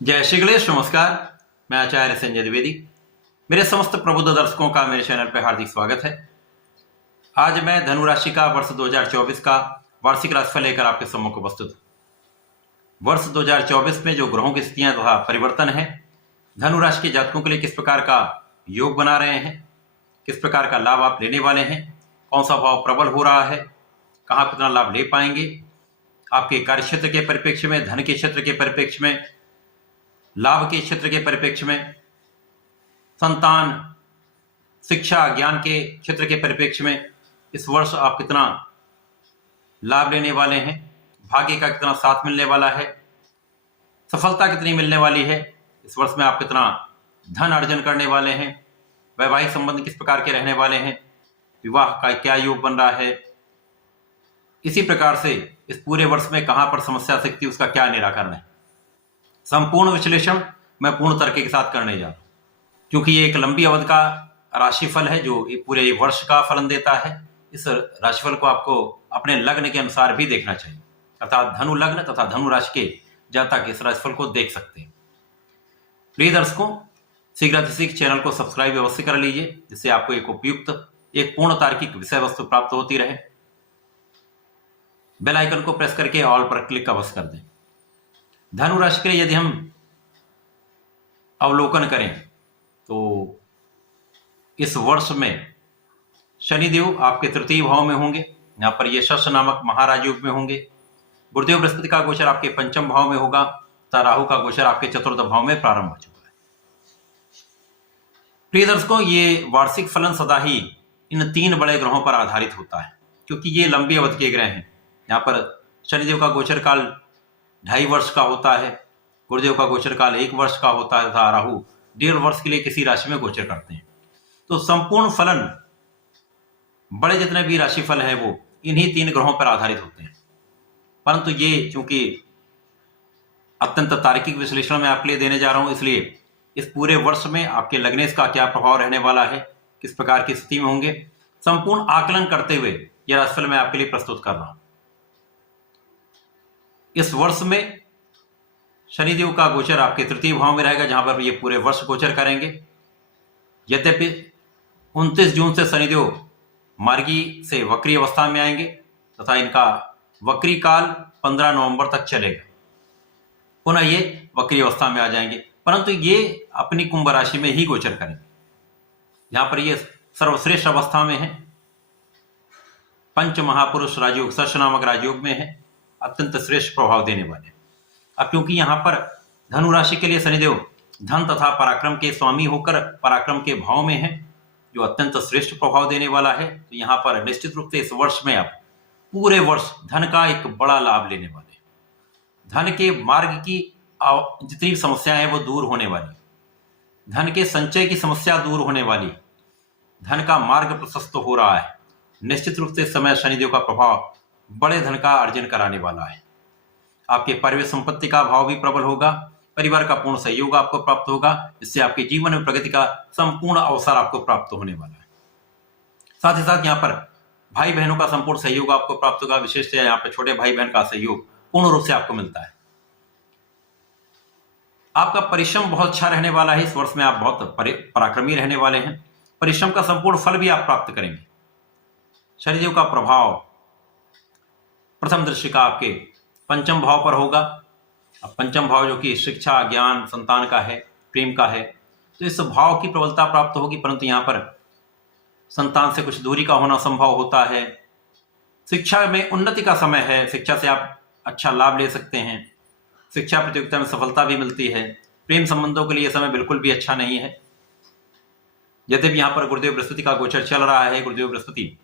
जय श्री गणेश। नमस्कार, मैं आचार्य संजय द्विवेदी। मेरे समस्त प्रबुद्ध दर्शकों का मेरे चैनल पर हार्दिक स्वागत है। आज मैं धनु राशि का वर्ष 2024 का वार्षिक राशिफल लेकर आपके सम्मुख उपस्थित हूं। वर्ष 2024 में जो ग्रहों की स्थितियां तथा परिवर्तन है, धनु राशि के जातकों के लिए किस प्रकार का योग बना रहे हैं, किस प्रकार का लाभ आप लेने वाले हैं, कौन सा भाव प्रबल हो रहा है, कहाँ कितना लाभ ले पाएंगे, आपके कार्य क्षेत्र के परिप्रेक्ष्य में, धन के क्षेत्र के परिप्रेक्ष्य में, लाभ के क्षेत्र के परिप्रेक्ष्य में, संतान, शिक्षा, ज्ञान के क्षेत्र के परिप्रेक्ष्य में इस वर्ष आप कितना लाभ लेने वाले हैं, भाग्य का कितना साथ मिलने वाला है, सफलता कितनी मिलने वाली है, इस वर्ष में आप कितना धन अर्जन करने वाले हैं, वैवाहिक संबंध किस प्रकार के रहने वाले हैं, विवाह का क्या योग बन रहा है, इसी प्रकार से इस पूरे वर्ष में कहां पर समस्या आ सकती है, उसका क्या निराकरण है, संपूर्ण विश्लेषण मैं पूर्ण तर्क के साथ करने जा रहा हूं। क्योंकि ये एक लंबी अवधि का राशिफल है जो पूरे वर्ष का फलन देता है। इस राशिफल को आपको अपने लग्न के अनुसार भी देखना चाहिए, अर्थात धनु लग्न तथा धनु राशि के जातक इस राशिफल को देख सकते हैं। प्रिय दर्शकों, शीघ्र चैनल को सब्सक्राइब अवश्य कर लीजिए, जिससे आपको एक उपयुक्त, एक पूर्ण तार्किक विषय वस्तु प्राप्त होती रहे। बेल आइकन को प्रेस करके ऑल पर क्लिक अवश्य कर दें। धनु राशि के लिए यदि हम अवलोकन करें तो इस वर्ष में शनिदेव आपके तृतीय भाव में होंगे, यहां पर ये शश नामक महाराज योग में होंगे। गुरुदेव बृहस्पति का गोचर आपके पंचम भाव में होगा तथा राहु का गोचर आपके चतुर्थ भाव में प्रारंभ हो चुका है। प्रिय दर्शकों, ये वार्षिक फलन सदा ही इन तीन बड़े ग्रहों पर आधारित होता है, क्योंकि ये लंबी अवधि के ग्रह हैं। यहाँ पर शनिदेव का गोचर काल 2.5 वर्ष का होता है, गुरुदेव का गोचर काल 1 वर्ष का होता है तथा राहु 1.5 वर्ष के लिए किसी राशि में गोचर करते हैं। तो संपूर्ण फलन, बड़े जितने भी राशिफल हैं वो इन्हीं तीन ग्रहों पर आधारित होते हैं। परंतु ये चूंकि अत्यंत तार्किक विश्लेषण में आपके लिए देने जा रहा हूं, इसलिए इस पूरे वर्ष में आपके लग्नेश का क्या प्रभाव रहने वाला है, किस प्रकार की स्थिति में होंगे, संपूर्ण आकलन करते हुए यह राशिफल मैं आपके लिए प्रस्तुत कर रहा हूं। इस वर्ष में शनिदेव का गोचर आपके तृतीय भाव में रहेगा, जहां पर ये पूरे वर्ष गोचर करेंगे। यद्यपि 29 जून से शनिदेव मार्गी से वक्री अवस्था में आएंगे तथा इनका वक्री काल 15 नवंबर तक चलेगा। पुनः ये वक्री अवस्था में आ जाएंगे, परंतु ये अपनी कुंभ राशि में ही गोचर करेंगे, जहां पर ये सर्वश्रेष्ठ अवस्था में है। पंच महापुरुष राजयोग, शश नामक राजयोग में है, अत्यंत श्रेष्ठ प्रभाव देने वाले। अब क्योंकि यहां पर धनु राशि के लिए शनिदेव धन तथा पराक्रम के स्वामी होकर पराक्रम के भाव में है, जो अत्यंत श्रेष्ठ प्रभाव देने वाला है, तो यहां पर निश्चित रूप से इस वर्ष में आप पूरे वर्ष धन का एक बड़ा लाभ लेने वाले। धन के मार्ग की जितनी समस्याएं हैं वो दूर होने वाली, धन के संचय की समस्या दूर होने वाली, धन का मार्ग प्रशस्त हो रहा है। निश्चित रूप से इस समय शनिदेव का प्रभाव बड़े धन का अर्जन कराने वाला है। आपके परिवेश संपत्ति का भाव भी प्रबल होगा, परिवार का पूर्ण सहयोग आपको प्राप्त होगा, जिससे आपके जीवन में प्रगति का संपूर्ण अवसर आपको प्राप्त होने वाला है। साथ ही साथ यहाँ पर भाई बहनों का संपूर्ण सहयोग आपको प्राप्त होगा। विशेषतः यहाँ पर छोटे भाई बहन का सहयोग पूर्ण रूप से आपको मिलता है। आपका परिश्रम बहुत अच्छा रहने वाला है। इस वर्ष में आप बहुत पराक्रमी रहने वाले हैं। परिश्रम का संपूर्ण फल भी आप प्राप्त करेंगे। शनिदेव का प्रभाव प्रथम दृष्टि का आपके पंचम भाव पर होगा। अब पंचम भाव जो कि शिक्षा, ज्ञान, संतान का है, प्रेम का है, तो इस भाव की प्रबलता प्राप्त होगी। परंतु यहाँ पर संतान से कुछ दूरी का होना संभव होता है। शिक्षा में उन्नति का समय है, शिक्षा से आप अच्छा लाभ ले सकते हैं। शिक्षा प्रतियोगिता में सफलता भी मिलती है। प्रेम संबंधों के लिए समय बिल्कुल भी अच्छा नहीं है। यद्यपि यहाँ पर गुरुदेव बृहस्पति का गोचर चल रहा है, गुरुदेव बृहस्पति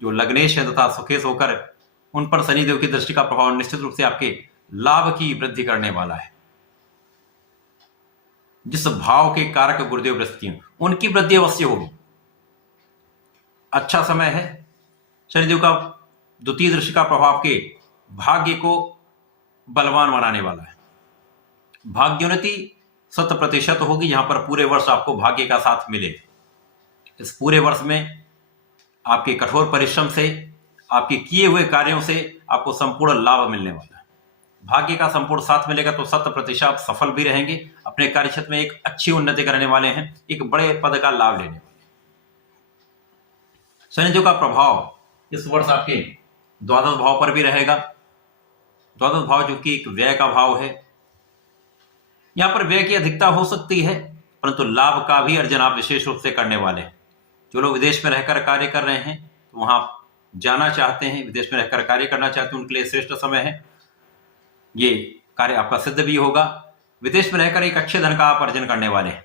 जो लग्नेश है तथा सुखेश होकर उन पर शनिदेव की दृष्टि का प्रभाव निश्चित रूप से आपके लाभ की वृद्धि करने वाला है। जिस भाव के कारक गुरुदेव बृहस्पति उनकी वृद्धि अवश्य होगी। अच्छा समय है। शनिदेव का द्वितीय दृष्टि का प्रभाव आपके भाग्य को बलवान बनाने वाला है। भाग्योन्नति 100% होगी, यहां पर पूरे वर्ष आपको भाग्य का साथ मिलेगा। इस पूरे वर्ष में आपके कठोर परिश्रम से, आपके किए हुए कार्यों से आपको संपूर्ण लाभ मिलने वाला है। भाग्य का संपूर्ण साथ मिलेगा तो 100% आप सफल भी रहेंगे, अपने कार्य क्षेत्र में एक अच्छी उन्नति करने वाले हैं, एक बड़े पद का लाभ लेने वाले। शनिदेव का प्रभाव इस वर्ष आपके द्वादश भाव पर भी रहेगा। द्वादश भाव जो कि एक व्यय का भाव है, यहां पर व्यय की अधिकता हो सकती है, परंतु लाभ का भी अर्जन आप विशेष रूप से करने वाले हैं। जो लोग विदेश में रहकर कार्य कर रहे हैं, तो वहां जाना चाहते हैं, विदेश में रहकर कार्य करना चाहते हैं, उनके लिए श्रेष्ठ समय है। ये कार्य आपका सिद्ध भी होगा। विदेश में रहकर एक अच्छे धन का आप अर्जन करने वाले हैं।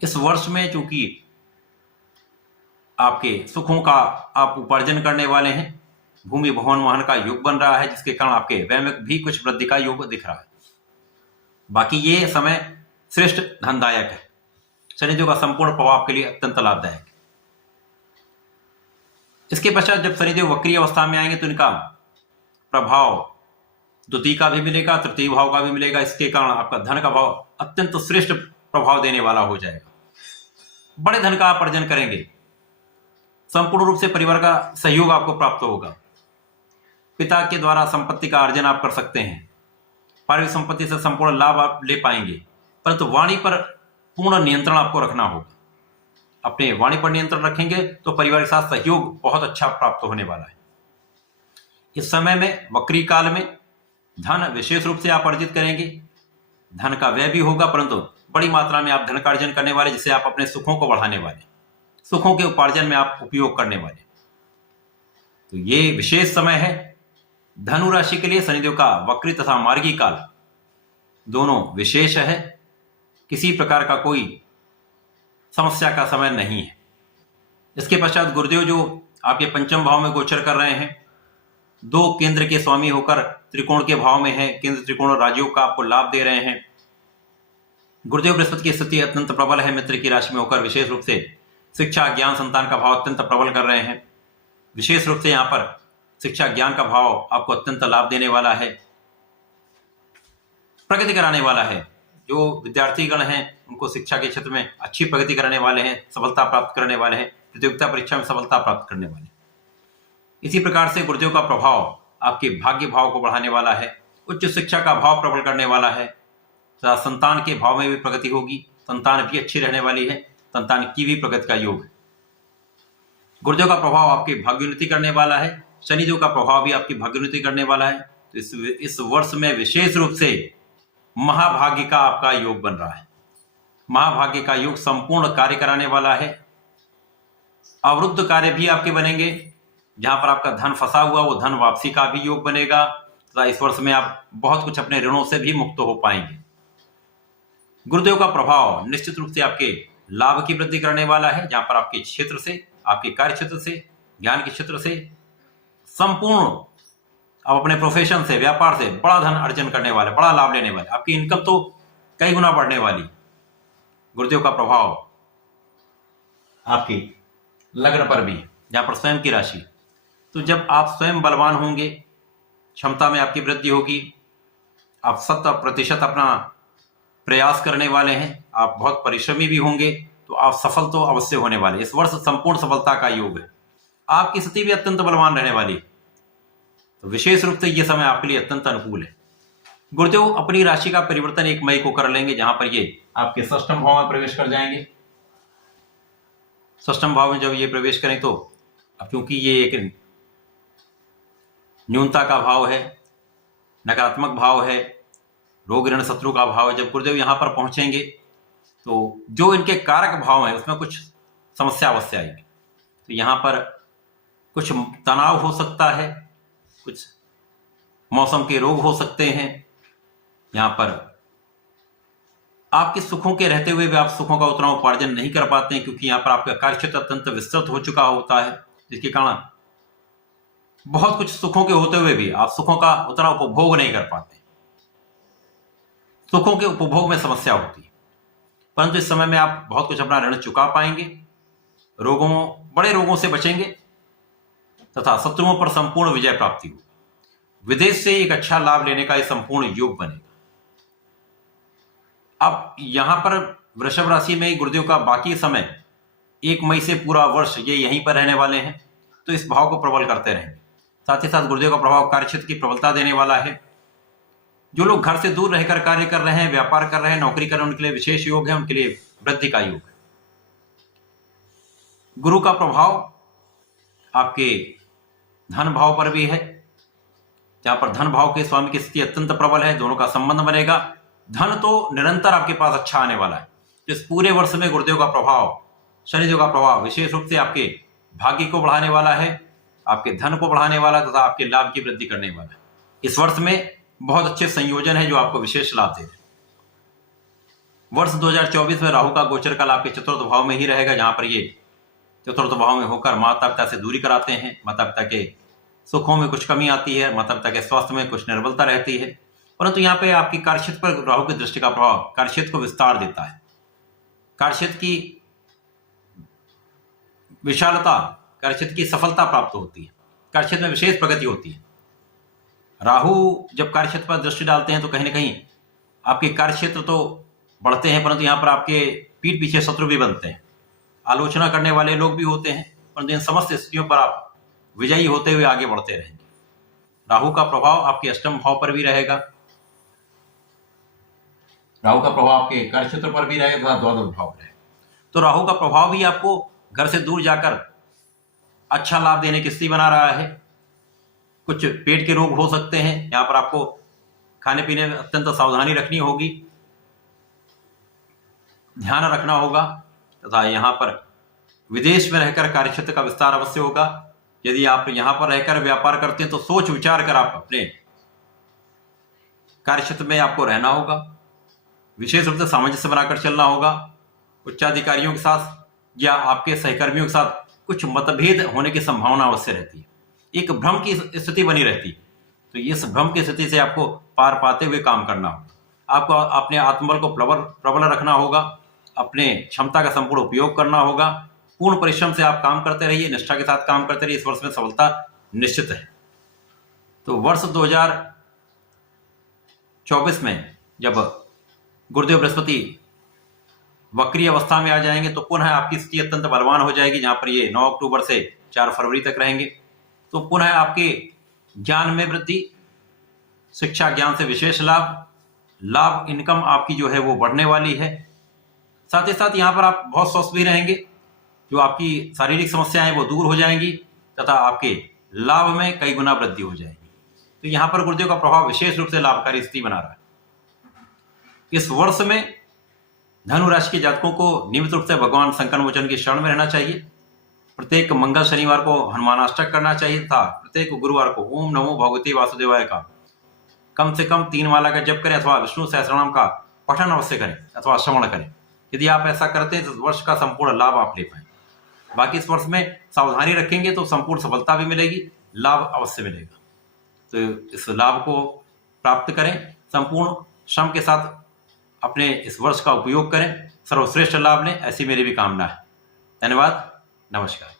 इस वर्ष में चूंकि आपके सुखों का आप उपार्जन करने वाले हैं, भूमि भवन वाहन का योग बन रहा है, जिसके कारण आपके व्यय में भी कुछ वृद्धि का योग दिख रहा है। बाकी ये समय श्रेष्ठ धनदायक है। शनिदेव का संपूर्ण प्रभाव आपके लिए अत्यंत लाभदायक है। इसके पश्चात जब शनिदेव वक्री अवस्था में आएंगे तो इनका प्रभाव द्वितीय का भी मिलेगा, तृतीय भाव का भी मिलेगा। इसके कारण आपका धन का भाव अत्यंत श्रेष्ठ प्रभाव देने वाला हो जाएगा। बड़े धन का आप अर्जन करेंगे, संपूर्ण रूप से परिवार का सहयोग आपको प्राप्त होगा। पिता के द्वारा संपत्ति का अर्जन आप कर सकते हैं, पारिवारिक संपत्ति से संपूर्ण लाभ आप ले पाएंगे, परंतु वाणी पर पूर्ण नियंत्रण आपको रखना होगा। अपने वाणी पर नियंत्रण रखेंगे तो परिवार के साथ सहयोग बहुत अच्छा प्राप्त होने वाला है। इस समय में वक्री काल में धन विशेष रूप से आप अर्जित करेंगे, धन का व्यय भी होगा, परंतु बड़ी मात्रा में आप धन का अर्जन करने वाले, जिससे आप अपने सुखों को बढ़ाने वाले, सुखों के उपार्जन में आप उपयोग करने वाले। तो ये विशेष समय है धनु राशि के लिए। शनिदेव का वक्री तथा मार्गी काल दोनों विशेष है, किसी प्रकार का कोई समस्या का समय नहीं है। इसके पश्चात गुरुदेव जो आपके पंचम भाव में गोचर कर रहे हैं, दो केंद्र के स्वामी होकर त्रिकोण के भाव में है, केंद्र त्रिकोण राजयोग का आपको लाभ दे रहे हैं। गुरुदेव बृहस्पति की स्थिति अत्यंत प्रबल है, मित्र की राशि में होकर विशेष रूप से शिक्षा ज्ञान संतान का भाव अत्यंत प्रबल कर रहे हैं। विशेष रूप से यहाँ पर शिक्षा ज्ञान का भाव आपको अत्यंत लाभ देने वाला है, प्रगति कराने वाला है। जो विद्यार्थीगण हैं उनको शिक्षा के क्षेत्र में अच्छी प्रगति कराने वाले हैं, सफलता प्राप्त करने वाले हैं, प्रतियोगिता परीक्षा में सफलता प्राप्त करने वाले हैं। इसी प्रकार से गुरुदेव का प्रभाव आपके भाग्य भाव को बढ़ाने वाला है, उच्च शिक्षा का भाव प्रबल करने वाला है, तथा संतान के भाव में भी प्रगति होगी, संतान भी अच्छी रहने वाली है, संतान की भी प्रगति का योग है। गुरुदेव का प्रभाव आपकी भाग्योन्नति करने वाला है, शनिदेव का प्रभाव भी आपकी भाग्योन्नति करने वाला है। तो इस वर्ष में विशेष रूप से महाभाग्य का आपका योग बन रहा है। महाभाग्य का योग संपूर्ण कार्य कराने वाला है। अवरुद्ध कार्य भी आपके बनेंगे, जहां पर आपका धन फंसा हुआ वो धन वापसी का भी योग बनेगा, तथा इस वर्ष में आप बहुत कुछ अपने ऋणों से भी मुक्त हो पाएंगे। गुरुदेव का प्रभाव निश्चित रूप से आपके लाभ की वृद्धि करने वाला है, जहां पर आपके क्षेत्र से, आपके कार्य क्षेत्र से, ज्ञान के क्षेत्र से संपूर्ण आप अपने प्रोफेशन से, व्यापार से बड़ा धन अर्जन करने वाले, बड़ा लाभ लेने वाले, आपकी इनकम तो कई गुना बढ़ने वाली। गुरुदेव का प्रभाव आपकी लग्न पर भी, जहां पर स्वयं की राशि, तो जब आप स्वयं बलवान होंगे, क्षमता में आपकी वृद्धि होगी, आप 100% अपना प्रयास करने वाले हैं, आप बहुत परिश्रमी भी होंगे, तो आप सफल तो अवश्य होने वाले। इस वर्ष संपूर्ण सफलता का योग है। आपकी स्थिति भी अत्यंत बलवान रहने वाली, तो विशेष रूप से यह समय आपके लिए अत्यंत अनुकूल है। गुरुदेव अपनी राशि का परिवर्तन 1 मई को कर लेंगे, जहां पर ये आपके षष्ठम भाव में प्रवेश कर जाएंगे। षष्ठम भाव में जब ये प्रवेश करें तो अब क्योंकि ये एक न्यूनता का भाव है, नकारात्मक भाव है, रोग ऋण शत्रु का भाव है, जब गुरुदेव यहां पर पहुंचेंगे तो जो इनके कारक भाव हैं उसमें कुछ समस्या अवश्य आएगी। तो यहां पर कुछ तनाव हो सकता है, कुछ मौसम के रोग हो सकते हैं। यहां पर आपके सुखों के रहते हुए भी आप सुखों का उतना उपार्जन नहीं कर पाते हैं, क्योंकि यहां पर आपका कार्यक्षेत्र अत्यंत विस्तृत हो चुका होता है, जिसके कारण बहुत कुछ सुखों के होते हुए भी आप सुखों का उतना उपभोग नहीं कर पाते। सुखों के उपभोग में समस्या होती है, परंतु इस समय में आप बहुत कुछ अपना ऋण चुका पाएंगे, बड़े रोगों से बचेंगे, तथा शत्रुओं पर संपूर्ण विजय प्राप्ति होगी। विदेश से एक अच्छा लाभ लेने का यह संपूर्ण योग बनेगा। अब यहां पर वृषभ राशि में गुरुदेव का बाकी समय 1 मई से पूरा वर्ष ये यहीं पर रहने वाले हैं, तो इस भाव को प्रबल करते रहेंगे। साथ ही साथ गुरुदेव का प्रभाव कार्यक्षेत्र की प्रबलता देने वाला है। जो लोग घर से दूर रहकर कार्य कर रहे हैं, व्यापार कर रहे हैं, नौकरी कर रहे हैं, उनके लिए विशेष योग है, उनके लिए वृद्धि का योग है। गुरु का प्रभाव आपके धन भाव पर भी है, जहां पर धन भाव के स्वामी की स्थिति अत्यंत प्रबल है, दोनों का संबंध बनेगा। धन तो निरंतर आपके पास अच्छा आने वाला है। इस पूरे वर्ष में गुरुदेव का प्रभाव, शनिदेव का प्रभाव विशेष रूप से आपके भाग्य को बढ़ाने वाला है, आपके धन को बढ़ाने वाला तथा आपके लाभ की वृद्धि करने वाला है। इस वर्ष में बहुत अच्छे संयोजन है जो आपको विशेष लाभ दे रहे हैं। वर्ष 2024 में राहु का गोचर काल आपके चतुर्थ भाव में ही रहेगा, जहां पर ये चतुर्थ भाव में होकर माता पिता से दूरी कराते हैं। माता पिता के सुखों में कुछ कमी आती है, माता पिता के स्वास्थ्य में कुछ निर्बलता रहती है, परंतु यहाँ पे आपकी कार्यक्षेत्र पर राहु की दृष्टि का प्रभाव कार्यक्षेत्र को विस्तार देता है। कार्यक्षेत्र की विशालता, कार्यक्षेत्र की सफलता प्राप्त होती है, कार्यक्षेत्र में विशेष प्रगति होती है। राहु जब कार्यक्षेत्र पर दृष्टि डालते हैं तो कहीं ना कहीं आपके कार्यक्षेत्र तो बढ़ते हैं, परंतु यहाँ पर आपके पीठ पीछे शत्रु भी बनते हैं, आलोचना करने वाले लोग भी होते हैं, परंतु इन समस्त स्थितियों पर आप विजयी होते हुए आगे बढ़ते रहेंगे। राहु का प्रभाव आपके अष्टम भाव पर भी रहेगा, राहु का प्रभाव आपके कार्यक्षेत्र पर भी रहेगा तथा द्वादश भाव पर रहेगा। तो राहु का प्रभाव भी आपको घर से दूर जाकर अच्छा लाभ देने की स्थिति बना रहा है। कुछ पेट के रोग हो सकते हैं, यहाँ पर आपको खाने पीने में अत्यंत सावधानी रखनी होगी, ध्यान रखना होगा तथा यहाँ पर विदेश में रहकर कार्यक्षेत्र का विस्तार अवश्य होगा। यदि आप यहाँ पर रहकर व्यापार करते हैं तो सोच विचार कर आप अपने कार्यक्षेत्र में आपको रहना होगा, विशेष रूप से सामंजस्य बनाकर चलना होगा। उच्चाधिकारियों के साथ या आपके सहकर्मियों के साथ कुछ मतभेद होने की संभावना अवश्य रहती है, एक भ्रम की स्थिति बनी रहती है। तो इस भ्रम की स्थिति से आपको पार पाते हुए काम करना होगा। आपको अपने आत्मबल को प्रबल रखना होगा, अपने क्षमता का संपूर्ण उपयोग करना होगा, पूर्ण परिश्रम से आप काम करते रहिए, निष्ठा के साथ काम करते रहिए। इस वर्ष में सफलता निश्चित है। तो वर्ष 2024 में जब गुरुदेव बृहस्पति वक्री अवस्था में आ जाएंगे तो पुनः आपकी स्थिति अत्यंत बलवान हो जाएगी, जहां पर ये 9 अक्टूबर से 4 फरवरी तक रहेंगे। तो पुनः आपके ज्ञान में वृद्धि, शिक्षा ज्ञान से विशेष लाभ, इनकम आपकी जो है वो बढ़ने वाली है। साथ ही साथ यहाँ पर आप बहुत स्वस्थ भी रहेंगे, जो आपकी शारीरिक समस्याएं वो दूर हो जाएंगी तथा आपके लाभ में कई गुना वृद्धि हो जाएगी। तो यहाँ पर गुरुदेव का प्रभाव विशेष रूप से लाभकारी स्थिति बना रहा है। इस वर्ष में धनु राशि के जातकों को नियमित रूप से भगवान संकट मोचन की शरण में रहना चाहिए। प्रत्येक मंगल शनिवार को हनुमानाष्टक करना चाहिए तथा प्रत्येक गुरुवार को ओम नमो भगवते वासुदेवाय का कम से कम 3 माला का जप करें अथवा विष्णु सहस्रनाम का पठन अवश्य करें अथवा श्रवण करें। यदि आप ऐसा करते हैं तो वर्ष का संपूर्ण लाभ आप ले पाएंगे। बाकी इस वर्ष में सावधानी रखेंगे तो संपूर्ण सफलता भी मिलेगी, लाभ अवश्य मिलेगा। तो इस लाभ को प्राप्त करें, संपूर्ण श्रम के साथ अपने इस वर्ष का उपयोग करें, सर्वश्रेष्ठ लाभ लें, ऐसी मेरी भी कामना है। धन्यवाद, नमस्कार।